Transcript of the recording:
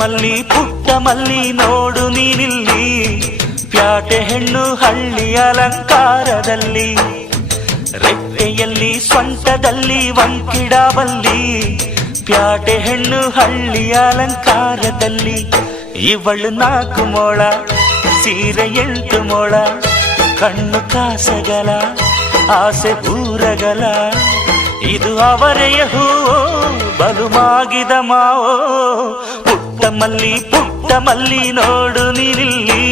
ಪುಟ್ಟ ಮಲ್ಲಿ ನೋಡು ನೀನಿಲ್ಲಿ, ಪ್ಯಾಟೆ ಹೆಣ್ಣು ಹಳ್ಳಿ ಅಲಂಕಾರದಲ್ಲಿ, ರೆಟ್ಟೆಯಲ್ಲಿ ಸೊಂಟದಲ್ಲಿ ವಂಕಿಡಬಲ್ಲಿ, ಪ್ಯಾಟೆ ಹೆಣ್ಣು ಹಳ್ಳಿ ಅಲಂಕಾರದಲ್ಲಿ. ಇವಳು 4 ಮೊಳ ಸೀರೆ 8 ಮೊಳ, ಕಣ್ಣು ಕಾಸಗಲ ಆಸೆ ಊರಗಲ, ಇದು ಅವರೆಯ ಹೂವೋ ಬಲು ಮಾಗಿದ ಮಾವೋ. ಪುಟ್ಟ ಮಲ್ಲಿ ನೋಡು ನೀನಿಲ್ಲಿ.